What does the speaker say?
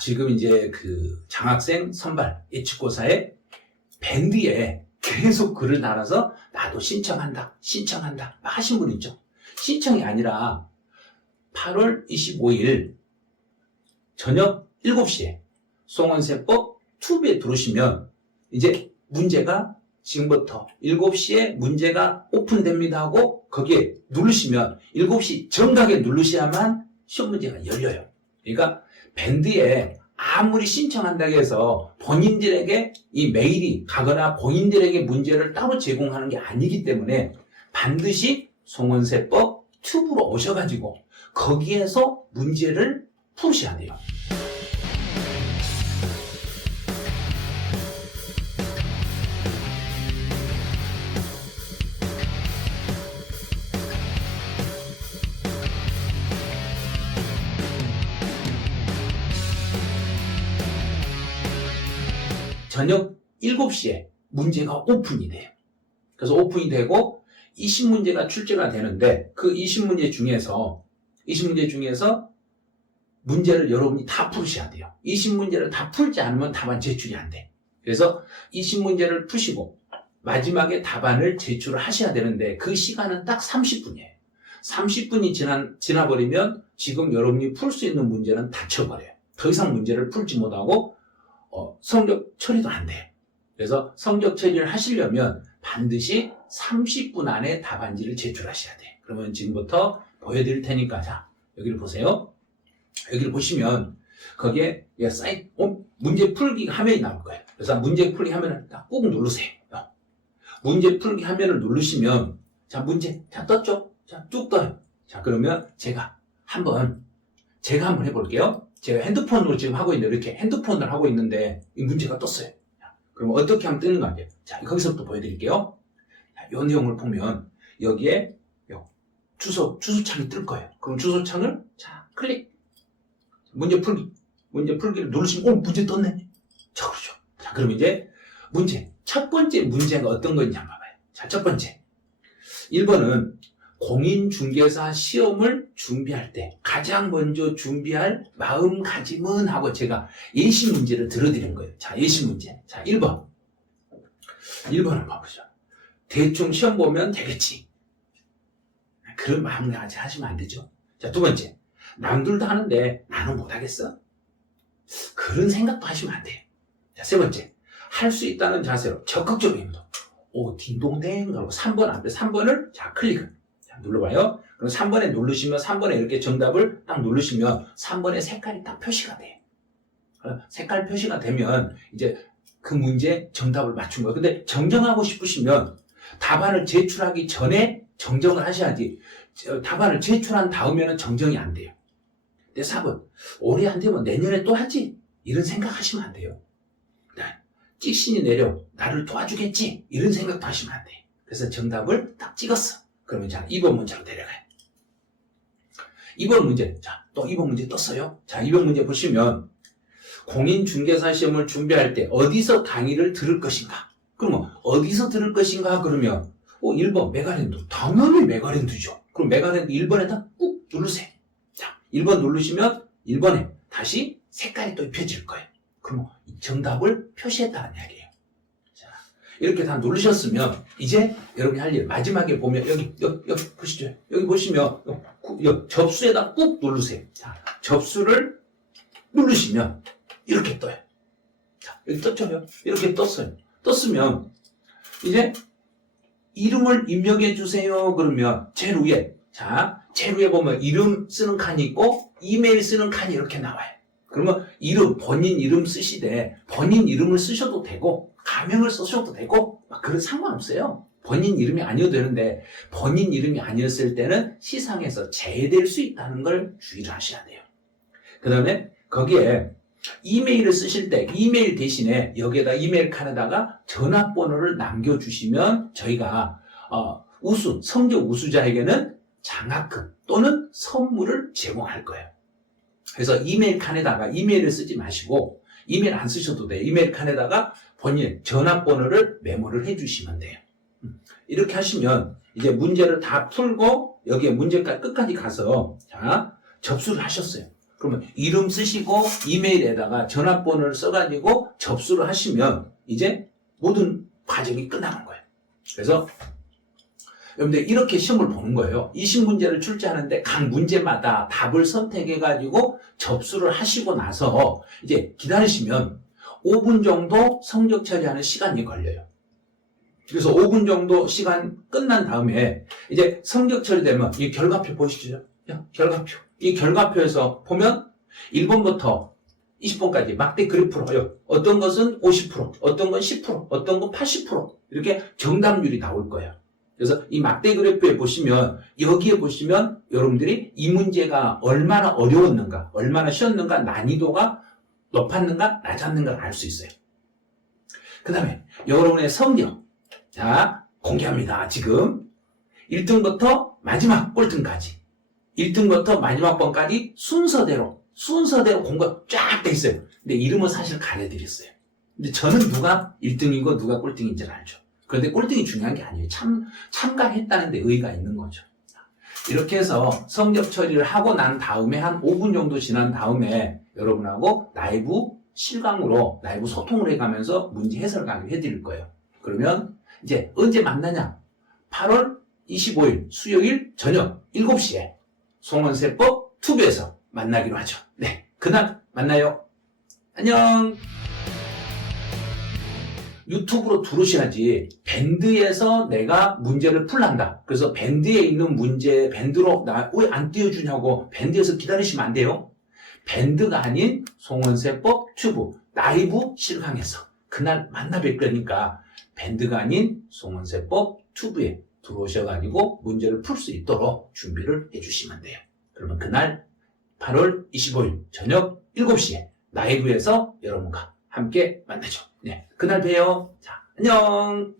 지금 이제 그 장학생 선발 예측고사의 밴드에 계속 글을 달아서 나도 신청한다 막 하신 분 있죠. 신청이 아니라 8월 25일 저녁 7시에 송원세법 투비에 들어오시면 이제 문제가 지금부터 7시에 문제가 오픈됩니다 하고 거기에 누르시면 7시 정각에 누르셔야만 시험 문제가 열려요. 그러니까 밴드에 아무리 신청한다고 해서 본인들에게 이 메일이 가거나 본인들에게 문제를 따로 제공하는 게 아니기 때문에 반드시 송원세법 튜브로 오셔가지고 거기에서 문제를 푸셔야 돼요. 저녁 7시에 문제가 오픈이 돼요. 그래서 오픈이 되고 20문제가 출제가 되는데 그 20문제 중에서 문제를 여러분이 다 풀으셔야 돼요. 20문제를 다 풀지 않으면 답안 제출이 안 돼. 그래서 20문제를 푸시고 마지막에 답안을 제출을 하셔야 되는데 그 시간은 딱 30분이에요. 30분이 지나버리면 지금 여러분이 풀 수 있는 문제는 닫혀버려요. 더 이상 문제를 풀지 못하고 성적 처리도 안 돼요. 그래서 성적 처리를 하시려면 반드시 30분 안에 답안지를 제출하셔야 돼요. 그러면 지금부터 보여드릴 테니까 자 여기를 보세요. 여기를 보시면 거기에 문제 풀기 화면이 나올 거예요. 그래서 문제 풀기 화면을 딱 꾹 누르세요. 문제 풀기 화면을 누르시면 자 문제 떴죠? 자 뚝 떠요. 자 그러면 제가 한번 해볼게요. 제가 핸드폰으로 지금 하고 있는데 이렇게 핸드폰을 하고 있는데 이 문제가 떴어요. 자, 그럼 어떻게 하면 뜨는 거 아니에요? 자 거기서부터 보여드릴게요. 자, 이 내용을 보면 여기에 주소창이 뜰 거예요. 그럼 주소창을 자 클릭 문제 풀기를 누르시면 문제 떴네. 자 그렇죠. 자 그럼 이제 첫 번째 문제가 어떤 건지 한번 봐봐요. 자 첫 번째 1번은 공인중개사 시험을 준비할 때 가장 먼저 준비할 마음가짐은 하고 제가 예시 문제를 들어드린 거예요. 자, 예시 문제. 자, 1번. 1번을 봐보죠. 대충 시험 보면 되겠지. 그런 마음가짐 하시면 안 되죠. 자, 두 번째. 남들도 하는데 나는 못하겠어? 그런 생각도 하시면 안 돼요. 자, 세 번째. 할 수 있다는 자세로 적극적으로 행동. 딩동댕 그러고 3번 앞에 3번을 자, 클릭을. 눌러봐요. 그럼 3번에 누르시면 3번에 이렇게 정답을 딱 누르시면 3번에 색깔이 딱 표시가 돼요. 색깔 표시가 되면 이제 그 문제 정답을 맞춘 거예요. 근데 정정하고 싶으시면 답안을 제출하기 전에 정정을 하셔야지 답안을 제출한 다음에는 정정이 안 돼요. 근데 4번 올해 안 되면 내년에 또 하지 이런 생각하시면 안 돼요. 찍신이 내려 나를 도와주겠지 이런 생각도 하시면 안 돼요. 그래서 정답을 딱 찍었어. 그러면 자 2번 문제로 내려가요. 2번 문제. 자, 또 2번 문제 떴어요. 자, 2번 문제 보시면 공인중개사 시험을 준비할 때 어디서 강의를 들을 것인가? 그러면 어디서 들을 것인가? 그러면 1번 메가랜드. 당연히 메가랜드죠. 그럼 메가랜드 1번에다 꾹 누르세요. 자, 1번 누르시면 1번에 다시 색깔이 또 입혀질 거예요. 그럼 정답을 표시했다는 이야기예요. 이렇게 다 누르셨으면 이제 여러분이 할 일 마지막에 보면 여기 보시죠. 여기 보시면 접수에다 꾹 누르세요. 자, 접수를 누르시면 이렇게 떠요. 자, 여기 떴죠? 이렇게 떴어요. 떴으면 이제 이름을 입력해 주세요. 그러면 제일 위에 보면 이름 쓰는 칸이 있고 이메일 쓰는 칸이 이렇게 나와요. 그러면 본인 이름 쓰시되 본인 이름을 쓰셔도 되고 가명을 쓰셔도 되고 막 그런 상관없어요. 본인 이름이 아니어도 되는데 본인 이름이 아니었을 때는 시상에서 제외될 수 있다는 걸 주의를 하셔야 돼요. 그 다음에 거기에 이메일을 쓰실 때 이메일 대신에 여기에다 이메일 칸에다가 전화번호를 남겨주시면 저희가 성적 우수자에게는 장학금 또는 선물을 제공할 거예요. 그래서 이메일 칸에다가 이메일을 쓰지 마시고 이메일 안 쓰셔도 돼요. 이메일 칸에다가 본인 전화번호를 메모를 해주시면 돼요. 이렇게 하시면 이제 문제를 다 풀고 여기에 문제까지 끝까지 가서 자 접수를 하셨어요. 그러면 이름 쓰시고 이메일에다가 전화번호를 써가지고 접수를 하시면 이제 모든 과정이 끝나는 거예요. 그래서 여러분들 이렇게 시험을 보는 거예요. 20문제를 출제하는데 각 문제마다 답을 선택해가지고 접수를 하시고 나서 이제 기다리시면 5분 정도 성적 처리하는 시간이 걸려요. 그래서 5분 정도 시간 끝난 다음에 이제 성적 처리되면 이 결과표 보시죠. 결과표. 이 결과표에서 보면 1번부터 20번까지 막대 그래프로요. 어떤 것은 50%, 어떤 건 10%, 어떤 건 80% 이렇게 정답률이 나올 거예요. 그래서 이 막대 그래프에 보시면 여기에 보시면 여러분들이 이 문제가 얼마나 어려웠는가, 얼마나 쉬웠는가, 난이도가 높았는가, 낮았는가를 알 수 있어요. 그 다음에 여러분의 성적. 자, 공개합니다. 지금 1등부터 마지막 꼴등까지 1등부터 마지막 번까지 순서대로 공부가 쫙 돼 있어요. 근데 이름은 사실 가려드렸어요. 근데 저는 누가 1등이고 누가 꼴등인지를 알죠. 그런데 꼴등이 중요한 게 아니에요. 참가했다는 데 의의가 있는 거죠. 이렇게 해서 성적 처리를 하고 난 다음에 한 5분 정도 지난 다음에 여러분하고 라이브 실강으로 라이브 소통을 해가면서 문제 해설 강의를 해드릴 거예요. 그러면 이제 언제 만나냐? 8월 25일 수요일 저녁 7시에 송원세법 투비에서 만나기로 하죠. 네, 그날 만나요. 안녕. 유튜브로 들으셔야지 밴드에서 내가 문제를 풀란다. 그래서 밴드에 있는 문제 밴드로 나 왜 안 띄워주냐고 밴드에서 기다리시면 안 돼요. 밴드가 아닌 송원세법 튜브 라이브 실강에서 그날 만나 뵐 거니까 밴드가 아닌 송원세법 튜브에 들어오셔가지고 문제를 풀 수 있도록 준비를 해주시면 돼요. 그러면 그날 8월 25일 저녁 7시에 라이브에서 여러분과 함께 만나죠. 네, 그날 봬요. 자, 안녕.